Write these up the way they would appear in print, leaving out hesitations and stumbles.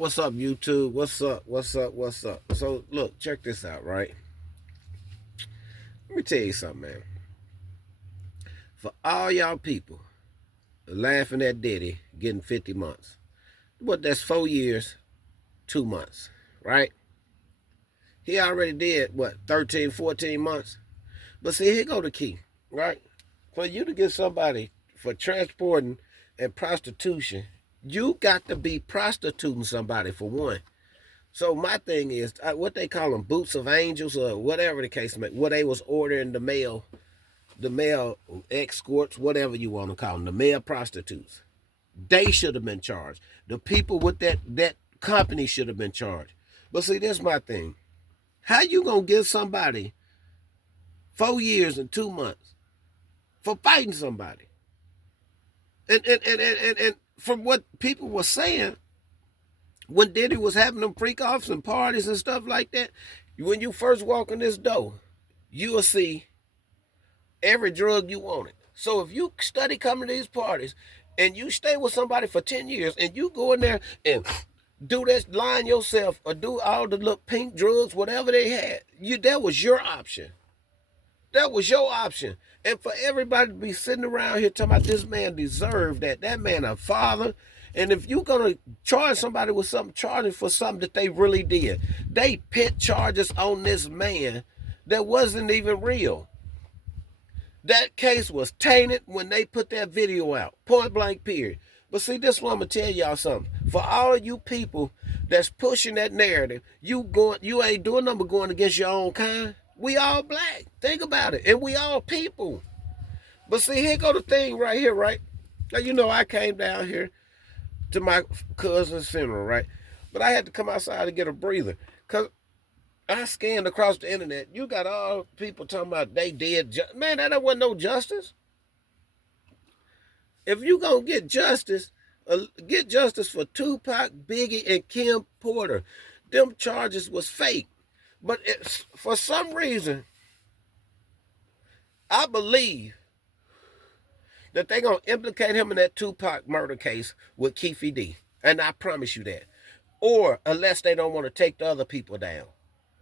What's up, YouTube? What's up? What's up? What's up? So, look, check this out, right? Let me tell you something, man. For all y'all people laughing at Diddy getting 50 months, what, that's 4 years, 2 months, right? He already did, what, 13, 14 months? But see, here go the key, right? For you to get somebody for transporting and prostitution, you got to be prostituting somebody for one. So my thing is, what they call them, boots of angels or whatever the case may, what they was ordering the male escorts, whatever you want to call them, the male prostitutes. They should have been charged. The people with that company should have been charged. But see, this is my thing. How you gonna give somebody 4 years and 2 months for fighting somebody? And from what people were saying, when Diddy was having them freak offs and parties and stuff like that, when you first walk in this door, you will see every drug you wanted. So if you study coming to these parties and you stay with somebody for 10 years and you go in there and do that line yourself or do all the little pink drugs, whatever they had, that was your option. That was your option. And for everybody to be sitting around here talking about this man deserved that, that man a father. And if you're going to charge somebody with something, charging for something that they really did, they pit charges on this man that wasn't even real. That case was tainted when they put that video out. Point blank, period. But see, this one I'm gonna tell y'all something. For all of you people that's pushing that narrative, you ain't doing nothing but going against your own kind. We all black. Think about it. And we all people. But see, here go the thing right here, right? Now, you know, I came down here to my cousin's funeral, right? But I had to come outside to get a breather. Because I scanned across the internet. You got all people talking about they did. Man, that wasn't no justice. If you gonna get justice for Tupac, Biggie, and Kim Porter. Them charges was fake. But for some reason, I believe that they gonna implicate him in that Tupac murder case with Keefe D. And I promise you that. Or unless they don't want to take the other people down.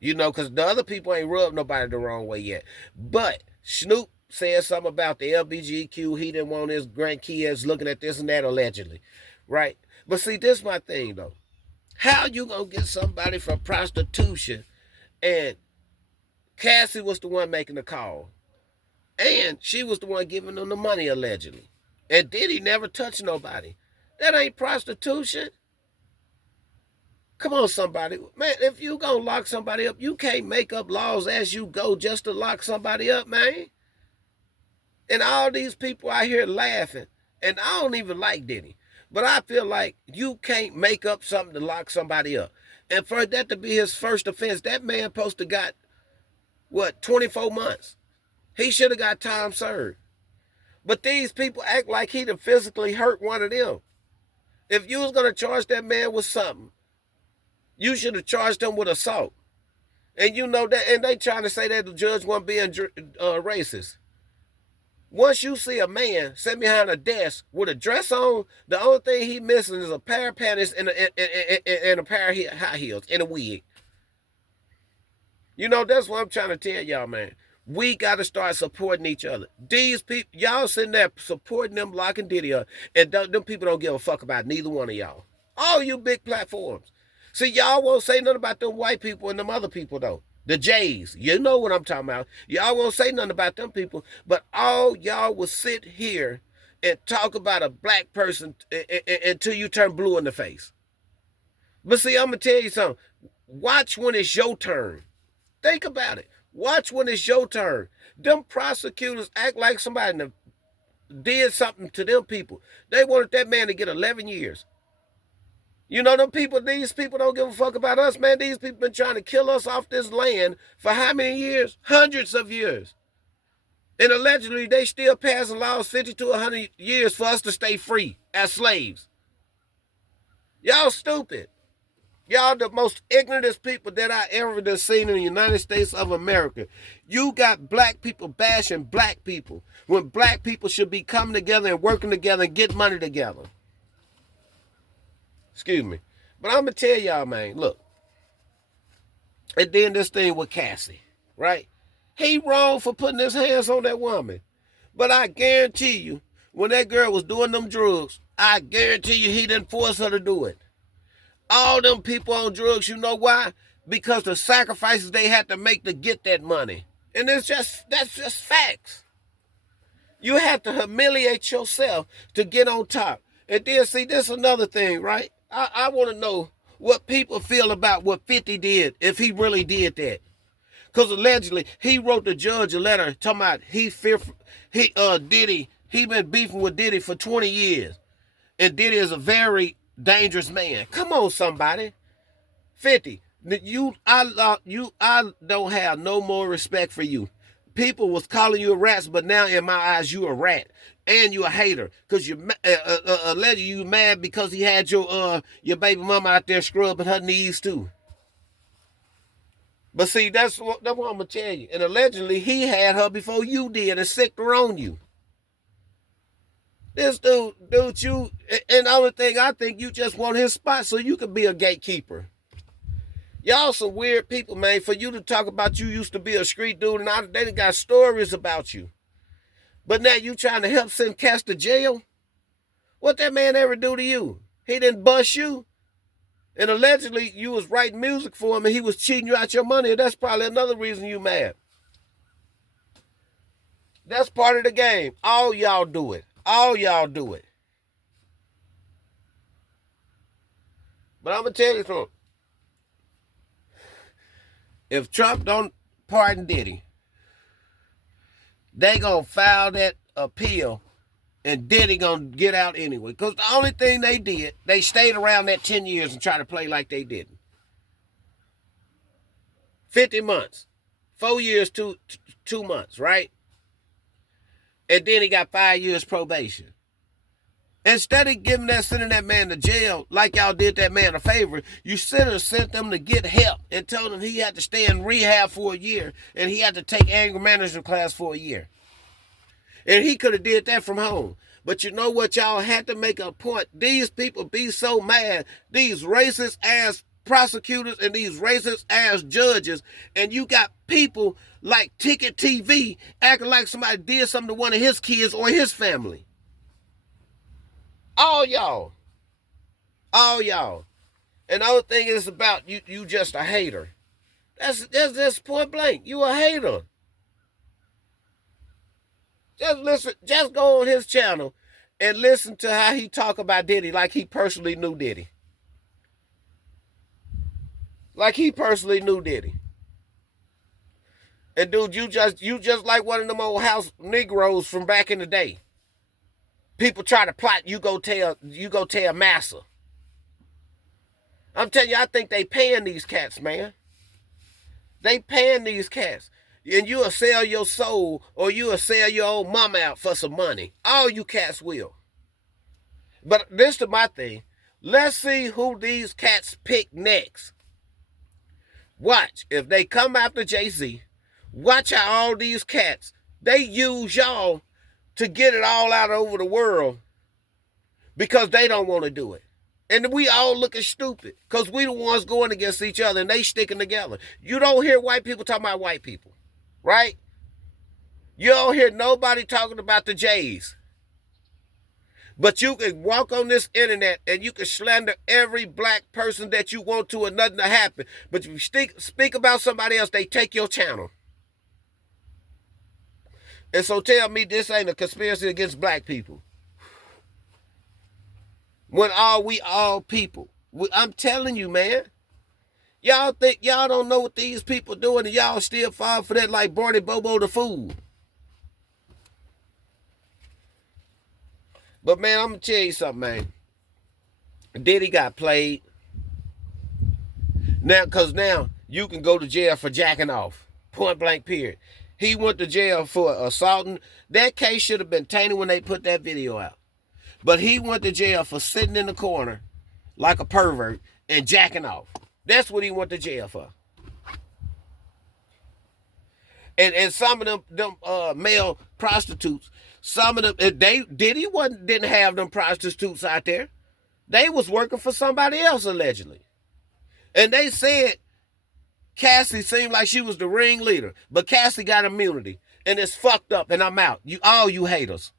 You know, because the other people ain't rubbed nobody the wrong way yet. But Snoop said something about the LBGQ. He didn't want his grandkids looking at this and that allegedly. Right? But see, this is my thing, though. How you going to get somebody from prostitution and Cassie was the one making the call. And she was the one giving them the money allegedly. And Diddy never touched nobody. That ain't prostitution. Come on, somebody. Man, if you gonna lock somebody up, you can't make up laws as you go just to lock somebody up, man. And all these people out here laughing. And I don't even like Diddy. But I feel like you can't make up something to lock somebody up. And for that to be his first offense, that man supposed to got, 24 months. He should have got time served. But these people act like he done physically hurt one of them. If you was gonna charge that man with something, you should have charged him with assault. And you know that, and they trying to say that the judge wasn't being racist. Once you see a man sit behind a desk with a dress on, the only thing he missing is a pair of panties and a pair of high heels and a wig. You know, that's what I'm trying to tell y'all, man. We got to start supporting each other. These people, y'all sitting there supporting them, locking Diddy up, and them people don't give a fuck about neither one of y'all. All you big platforms. See, y'all won't say nothing about them white people and them other people, though. The Jays. You know what I'm talking about. Y'all won't say nothing about them people, but all y'all will sit here and talk about a black person until you turn blue in the face. But see, I'm going to tell you something. Watch when it's your turn. Think about it. Watch when it's your turn. Them prosecutors act like somebody did something to them people. They wanted that man to get 11 years. You know, these people don't give a fuck about us, man. These people been trying to kill us off this land for how many years? Hundreds of years. And allegedly, they still passing laws 50 to 100 years for us to stay free as slaves. Y'all stupid. Y'all the most ignorantest people that I ever seen in the United States of America. You got black people bashing black people when black people should be coming together and working together and getting money together. Excuse me. But I'm going to tell y'all, man, look. And then this thing with Cassie, right? He wrong for putting his hands on that woman. But I guarantee you, when that girl was doing them drugs, I guarantee you he didn't force her to do it. All them people on drugs, you know why? Because the sacrifices they had to make to get that money. And that's just facts. You have to humiliate yourself to get on top. And then, see, this is another thing, right? I want to know what people feel about what 50 did, if he really did that. Because allegedly, he wrote the judge a letter talking about Diddy, he been beefing with Diddy for 20 years. And Diddy is a very dangerous man. Come on, somebody. 50, I don't have no more respect for you. People was calling you a rat, but now in my eyes, you a rat. And you a hater. Because you allegedly you mad because he had your baby mama out there scrubbing her knees too. But see, that's what I'm going to tell you. And allegedly, he had her before you did and sicked her on you. This dude, and the only thing I think, you just want his spot so you can be a gatekeeper. Y'all some weird people, man. For you to talk about you used to be a street dude and they got stories about you. But now you trying to help send Cass to jail? What that man ever do to you? He didn't bust you? And allegedly, you was writing music for him and he was cheating you out your money. And that's probably another reason you mad. That's part of the game. All y'all do it. All y'all do it. But I'm going to tell you something. If Trump don't pardon Diddy, they going to file that appeal and Diddy going to get out anyway. Because the only thing they did, they stayed around that 10 years and tried to play like they didn't. 50 months. 4 years, 2 months, right? And then he got 5 years probation. Instead of sending that man to jail like y'all did that man a favor, you should have sent them to get help and told him he had to stay in rehab for a year and he had to take anger management class for a year. And he could have did that from home. But you know what? Y'all had to make a point. These people be so mad. These racist ass prosecutors and these racist ass judges. And you got people like Ticket TV acting like somebody did something to one of his kids or his family. All y'all. All y'all. And the other thing is about you just a hater. That's point blank. You a hater. Just listen, just go on his channel and listen to how he talk about Diddy like he personally knew Diddy. Like he personally knew Diddy. And dude, you just like one of them old house Negroes from back in the day. People try to plot, you go tell massa. I'm telling you, I think they paying these cats, man. They paying these cats. And you'll sell your soul or you'll sell your old mama out for some money. All you cats will. But this is my thing. Let's see who these cats pick next. Watch. If they come after Jay-Z, watch how all these cats, they use y'all to get it all out over the world because they don't want to do it. And we all looking stupid because we the ones going against each other and they sticking together. You don't hear white people talking about white people, right? You don't hear nobody talking about the Jays. But you can walk on this internet and you can slander every black person that you want to and nothing to happen. But if you speak about somebody else, they take your channel. And so tell me this ain't a conspiracy against black people. When we all people. I'm telling you, man. Y'all think y'all don't know what these people doing and y'all still fall for that like Barney Bobo the fool. But man, I'm going to tell you something, man. Diddy got played. Because now you can go to jail for jacking off. Point blank period. He went to jail for assaulting. That case should have been tainted when they put that video out. But he went to jail for sitting in the corner like a pervert and jacking off. That's what he went to jail for. And some of them male prostitutes, some of them, Diddy didn't have them prostitutes out there. They was working for somebody else allegedly. And they said Cassie seemed like she was the ringleader, but Cassie got immunity. And it's fucked up, and I'm out. You all you haters.